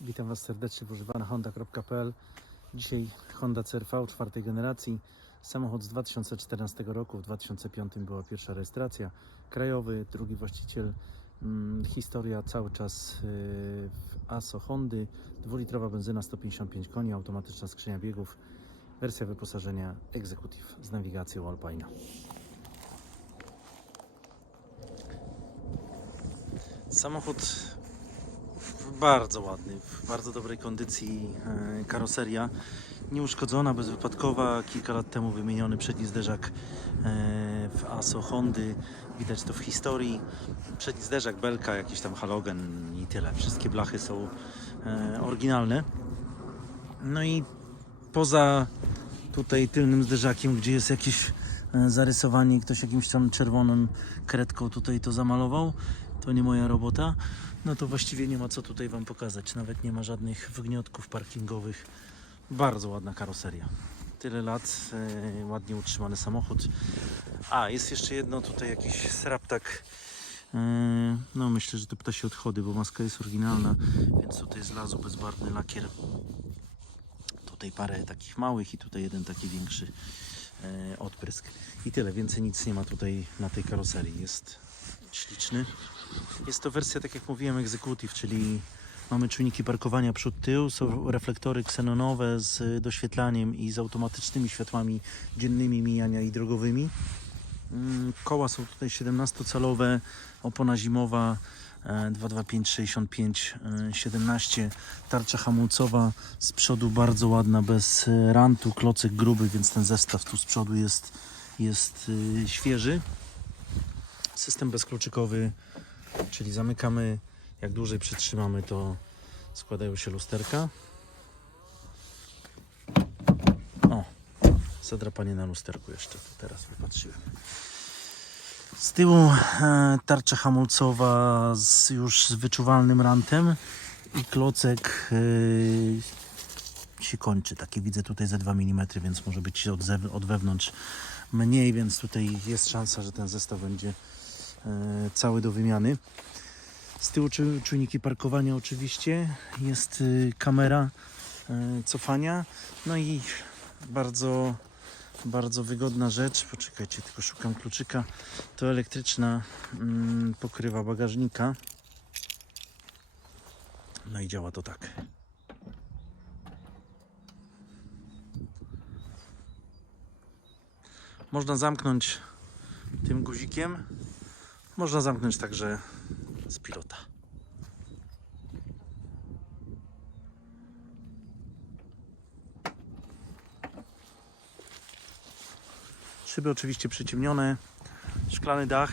Witam Was serdecznie w używana honda.pl. Dzisiaj Honda CRV czwartej generacji. Samochód z 2014 roku. W 2005 była pierwsza rejestracja. Krajowy, drugi właściciel. Mm, Historia cały czas yy, w ASO Hondy. Dwulitrowa benzyna 155 koni, automatyczna skrzynia biegów. Wersja wyposażenia Executive z nawigacją Alpina. Samochód bardzo ładny, w bardzo dobrej kondycji e, karoseria. Nieuszkodzona, bezwypadkowa. Kilka lat temu wymieniony przedni zderzak e, w ASO Hondy. Widać to w historii. Przedni zderzak, belka, jakiś tam halogen i tyle. Wszystkie blachy są e, oryginalne. No i poza tutaj tylnym zderzakiem, gdzie jest jakieś zarysowanie, ktoś jakimś tam czerwonym kredką tutaj to zamalował, to nie moja robota, no to właściwie nie ma co tutaj Wam pokazać. Nawet nie ma żadnych wgniotków parkingowych. Bardzo ładna karoseria. Tyle lat, e, ładnie utrzymany samochód. A, jest jeszcze jedno tutaj jakiś sraptak. E, no myślę, że to ptasie odchody, bo maska jest oryginalna, więc tutaj zlazł bezbarwny lakier. Tutaj parę takich małych i tutaj jeden taki większy e, odprysk. I tyle, więcej nic nie ma tutaj na tej karoserii. Jest śliczny. Jest to wersja, tak jak mówiłem, Executive, czyli mamy czujniki parkowania przód-tył, są reflektory ksenonowe z doświetlaniem i z automatycznymi światłami dziennymi mijania i drogowymi. Mm, Koła są tutaj 17-calowe, opona zimowa e, 22565 e, 17, tarcza hamulcowa z przodu bardzo ładna, bez e, rantu, klocek gruby, więc ten zestaw tu z przodu jest, jest e, świeży. System bezkluczykowy, czyli zamykamy, jak dłużej przytrzymamy, to składają się lusterka. O, zadrapanie na lusterku jeszcze, to teraz wypatrzyłem. Z tyłu e, tarcza hamulcowa z już z wyczuwalnym rantem i klocek e, się kończy. Takie widzę tutaj ze 2 mm, więc może być od, od wewnątrz mniej, więc tutaj jest szansa, że ten zestaw będzie cały do wymiany. Z tyłu czu- czujniki parkowania oczywiście, jest y, kamera e, cofania, no i bardzo, bardzo wygodna rzecz, poczekajcie, tylko szukam kluczyka, to elektryczna mm, pokrywa bagażnika, no i działa to tak. Można zamknąć tym guzikiem, można zamknąć także z pilota. Szyby oczywiście przyciemnione, szklany dach.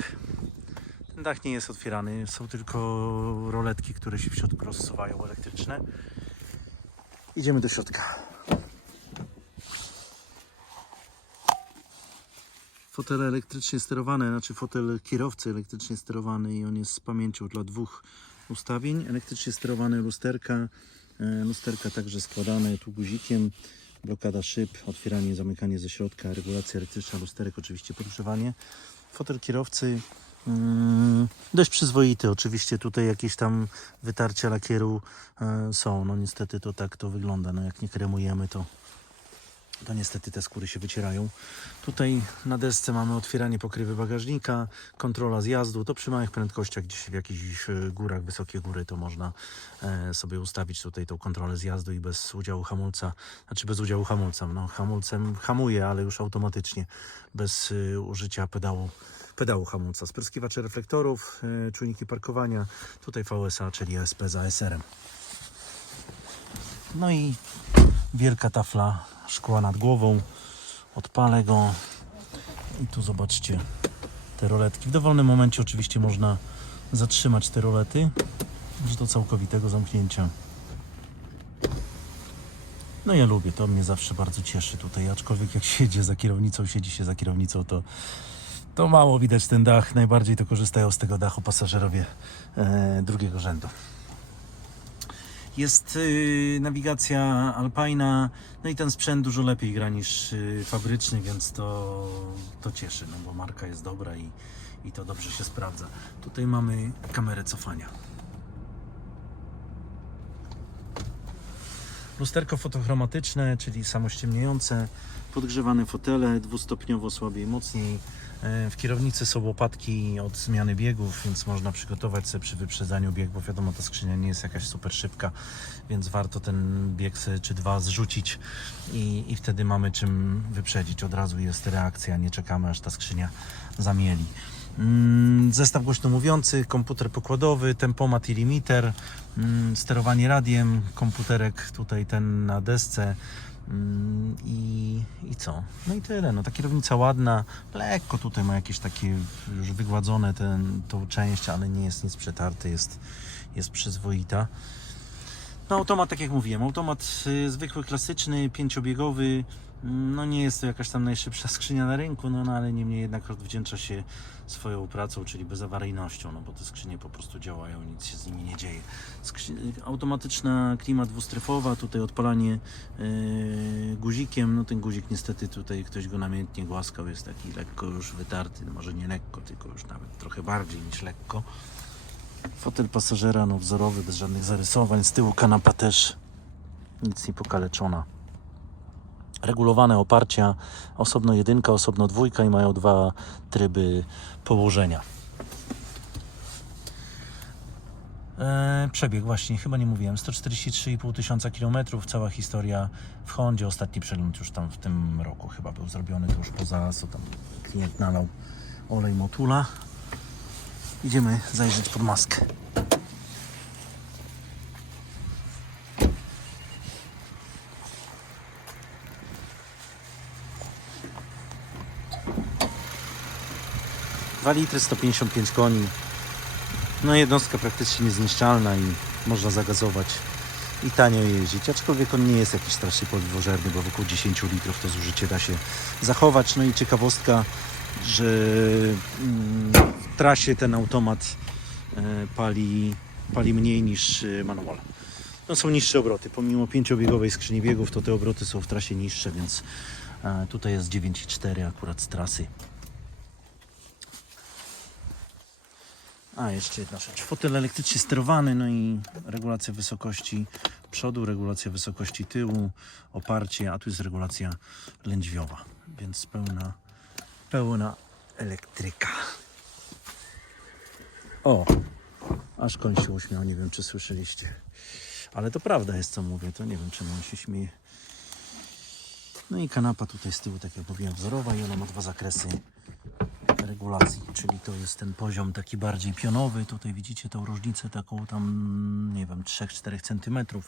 Ten dach nie jest otwierany, są tylko roletki, które się w środku rozsuwają elektryczne. Idziemy do środka. Fotele elektrycznie sterowane, znaczy fotel kierowcy elektrycznie sterowany i on jest z pamięcią dla dwóch ustawień. Elektrycznie sterowane lusterka, e, lusterka także składane tu guzikiem, blokada szyb, otwieranie i zamykanie ze środka, regulacja elektryczna lusterek, oczywiście podgrzewanie. Fotel kierowcy mm, dość przyzwoity, oczywiście tutaj jakieś tam wytarcia lakieru e, są, no niestety to tak to wygląda, no jak nie kremujemy to to niestety te skóry się wycierają. Tutaj na desce mamy otwieranie pokrywy bagażnika, kontrola zjazdu. To przy małych prędkościach, gdzieś w jakichś e, górach, wysokie góry, to można e, sobie ustawić tutaj tą kontrolę zjazdu i bez udziału hamulca, znaczy bez udziału hamulca. No, hamulcem hamuje, ale już automatycznie, bez e, użycia pedału pedału hamulca. Spryskiwacze reflektorów, czujniki parkowania, tutaj VSA, czyli ASP za SR-em. No i wielka tafla szkła nad głową. Odpalę go i tu zobaczcie te roletki. W dowolnym momencie oczywiście można zatrzymać te rolety aż do całkowitego zamknięcia. No ja lubię, to mnie zawsze bardzo cieszy tutaj, aczkolwiek jak siedzie za kierownicą, siedzi się za kierownicą, to, to mało widać ten dach. Najbardziej to korzystają z tego dachu pasażerowie e, drugiego rzędu. Jest y, nawigacja Alpina, no i ten sprzęt dużo lepiej gra niż y, fabryczny, więc to, to cieszy, no bo marka jest dobra i, i to dobrze się sprawdza. Tutaj mamy kamerę cofania. Lusterko fotochromatyczne, czyli samościemniające, podgrzewane fotele, dwustopniowo słabiej, mocniej. E, W kierownicy są łopatki od zmiany biegów, więc można przygotować sobie przy wyprzedzaniu bieg, bo wiadomo, ta skrzynia nie jest jakaś super szybka, więc warto ten bieg sobie, czy dwa zrzucić i, i wtedy mamy czym wyprzedzić. Od razu jest reakcja, nie czekamy aż ta skrzynia zamieli. Mm, Zestaw głośno mówiący, komputer pokładowy, tempomat i limiter, mm, sterowanie radiem, komputerek tutaj ten na desce i, i co? No i tyle. No ta kierownica ładna, lekko tutaj ma jakieś takie już wygładzone ten, tą część, ale nie jest nic przetarte, jest, jest przyzwoita. No automat, tak jak mówiłem, automat y, zwykły, klasyczny, pięciobiegowy. No nie jest to jakaś tam najszybsza skrzynia na rynku, no, no ale niemniej jednak odwdzięcza się swoją pracą, czyli bezawaryjnością, no bo te skrzynie po prostu działają, nic się z nimi nie dzieje. Automatyczna klima dwustrefowa, tutaj odpalanie yy, guzikiem, no ten guzik niestety tutaj ktoś go namiętnie głaskał, jest taki lekko już wytarty, no może nie lekko, tylko już nawet trochę bardziej niż lekko. Fotel pasażera, no wzorowy, bez żadnych zarysowań. Z tyłu kanapa też nic nie pokaleczona. Regulowane oparcia, osobno jedynka, osobno dwójka i mają dwa tryby położenia. E, przebieg właśnie, chyba nie mówiłem, 143,5 tysiąca kilometrów, cała historia w Hondzie, ostatni przegląd już tam w tym roku chyba był zrobiony, to już poza co tam klient nalał olej Motula. Idziemy zajrzeć pod maskę. Dwa litry, 155 koni. No jednostka praktycznie niezniszczalna i można zagazować i tanio jeździć. Aczkolwiek on nie jest jakiś strasznie paliwożerny, bo wokół 10 litrów to zużycie da się zachować. No i ciekawostka, że mm, w trasie ten automat e, pali, pali mniej niż e, manual. No są niższe obroty. Pomimo pięciobiegowej skrzyni biegów, to te obroty są w trasie niższe, więc e, tutaj jest 9,4 akurat z trasy. A, jeszcze jedna rzecz. Fotel elektrycznie sterowany, no i regulacja wysokości przodu, regulacja wysokości tyłu, oparcie, a tu jest regulacja lędźwiowa, więc pełna, pełna elektryka. O, aż koń się uśmiał, nie wiem czy słyszeliście. Ale to prawda jest co mówię, to nie wiem czemu on się śmieje. No i kanapa tutaj z tyłu, tak jak mówiłem, wzorowa i ona ma dwa zakresy czyli to jest ten poziom taki bardziej pionowy. Tutaj widzicie tą różnicę taką tam, nie wiem, 3-4 cm.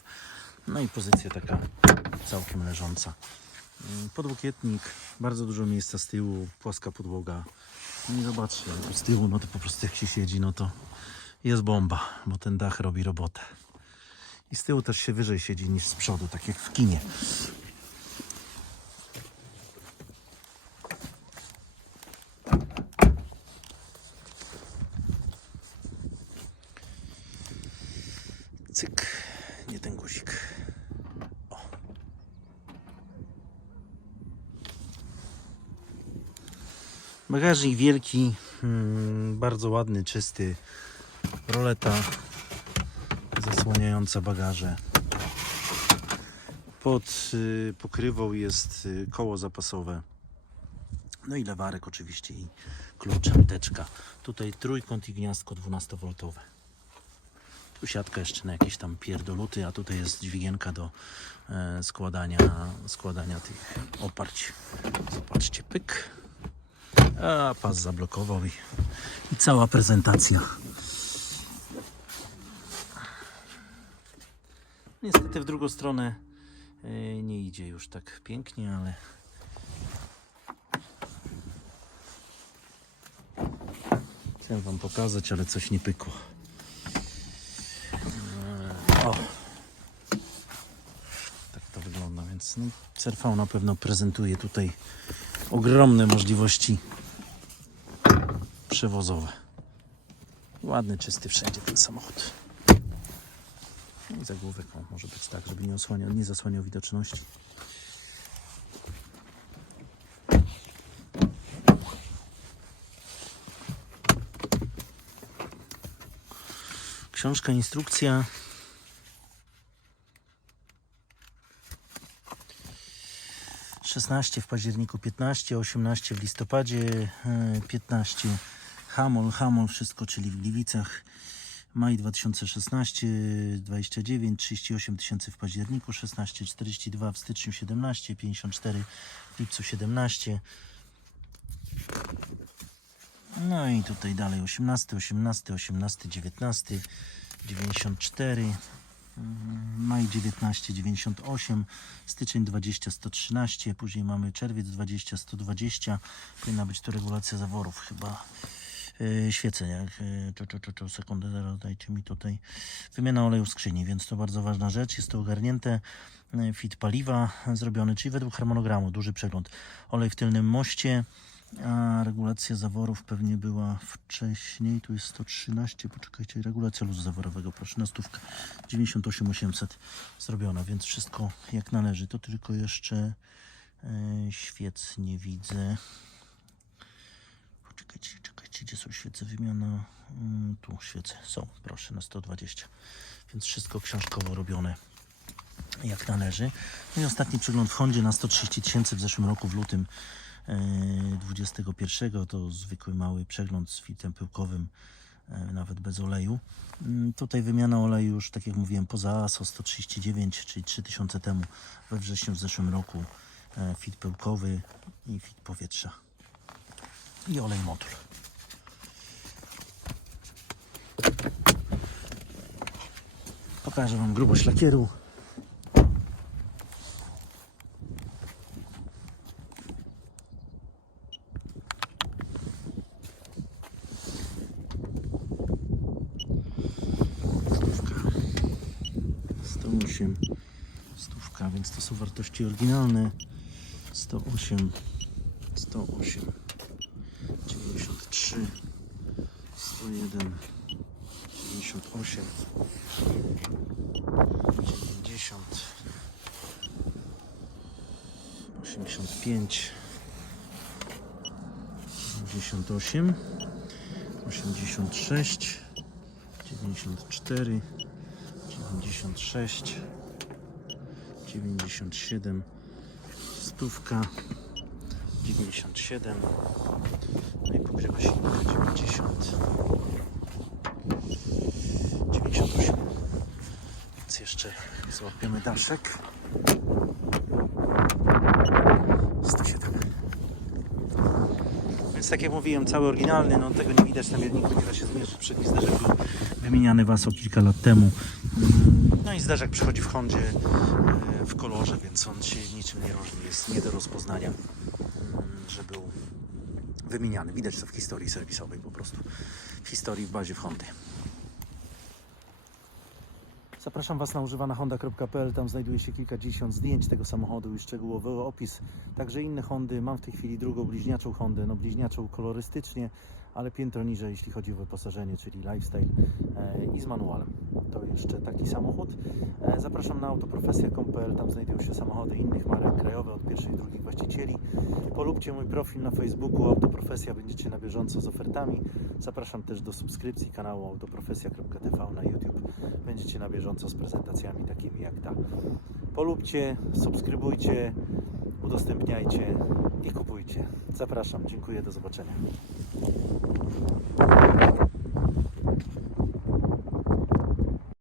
No i pozycja taka całkiem leżąca. Mm, Podłokietnik, bardzo dużo miejsca z tyłu, płaska podłoga. I zobaczcie, z tyłu, no to po prostu jak się siedzi, no to jest bomba, bo ten dach robi robotę. I z tyłu też się wyżej siedzi niż z przodu, tak jak w kinie. Cyk, nie ten guzik. O. Bagażnik wielki, mm, bardzo ładny, czysty. Roleta zasłaniająca bagaże. Pod y, pokrywą jest y, koło zapasowe. No i lewarek oczywiście i klucz, apteczka. Tutaj trójkąt i gniazdko 12V. Tu siatka jeszcze na jakieś tam pierdoluty, a tutaj jest dźwigienka do e, składania, składania tych oparć. Zobaczcie, pyk. A pas zablokował i, i cała prezentacja. Niestety w drugą stronę e, nie idzie już tak pięknie, ale chciałem wam pokazać, ale coś nie pykło. O. Tak to wygląda, więc no, na pewno prezentuje tutaj ogromne możliwości przewozowe. Ładny, czysty wszędzie ten samochód. No I zagłówek może być tak, żeby nie, osłaniał, nie zasłaniał widoczności. Książka, instrukcja. 16 w październiku 15, 18 w listopadzie e, 15 Hamol, Hamol, wszystko, czyli w Gliwicach. Maj 2016 29, 38 tysięcy w październiku 16, 42 w styczniu 17, 54 w lipcu 17. No i tutaj dalej 18, 18, 18, 19, 94. Mm, Maj 19, 98, styczeń 20, 113, później mamy czerwiec 20, 120. Powinna być to regulacja zaworów chyba. Świecę, jak yy, to, to, to, to, sekundę, zaraz dajcie mi tutaj. Wymiana oleju w skrzyni, więc to bardzo ważna rzecz. Jest to ogarnięte. Yy, Fit paliwa zrobiony, czyli według harmonogramu, duży przegląd. Olej w tylnym moście, a regulacja zaworów pewnie była wcześniej. Tu jest 113, poczekajcie, regulacja luzu zaworowego, proszę, na stówkę. 98 800 zrobiona, więc wszystko jak należy. To tylko jeszcze świec nie widzę. Poczekajcie, czekajcie, gdzie są świece wymiana? Mm, Tu świece są, proszę, na 120. Więc wszystko książkowo robione jak należy. No i ostatni przegląd w Hondzie na 130 tysięcy w zeszłym roku, w lutym e, 21. To zwykły mały przegląd z filtrem pyłkowym, e, nawet bez oleju. Mm, Tutaj wymiana oleju już, tak jak mówiłem, poza ASO 139, czyli 3000 temu we wrześniu w zeszłym roku. e, Fit pyłkowy i fit powietrza i olej motul. Pokażę Wam grubość lakieru. Stówka. 108. Stówka, więc to są wartości oryginalne. 108. 108. 93 101 98 90 85 98 86 94 96 97 stówka. 97 no i pokrywa silnika 90 98 więc jeszcze złapiemy daszek 107 więc tak jak mówiłem, cały oryginalny, no tego nie widać na mierniku, kiedy się zmierzy przedni zderzak był wymieniany was o kilka lat temu. No i zderzak przychodzi w Hondzie e, w kolorze, więc on się niczym nie różni, jest nie do rozpoznania, mm, że był wymieniany. Widać to w historii serwisowej po prostu. W historii w bazie w Hondy. Zapraszam Was na używanahonda.pl, tam znajduje się kilkadziesiąt zdjęć tego samochodu i szczegółowy opis. Także inne Hondy, mam w tej chwili drugą bliźniaczą Hondę, no bliźniaczą kolorystycznie, ale piętro niżej jeśli chodzi o wyposażenie, czyli lifestyle e, i z manualem. To jeszcze taki samochód. E, zapraszam na autoprofesja.pl, tam znajdują się samochody innych marek krajowe od pierwszych i drugich właścicieli. Polubcie mój profil na Facebooku Autoprofesja, będziecie na bieżąco z ofertami. Zapraszam też do subskrypcji kanału autoprofesja.tv na YouTube. Będziecie na bieżąco z prezentacjami takimi jak ta. Polubcie, subskrybujcie, udostępniajcie i kupujcie. Zapraszam, dziękuję, do zobaczenia.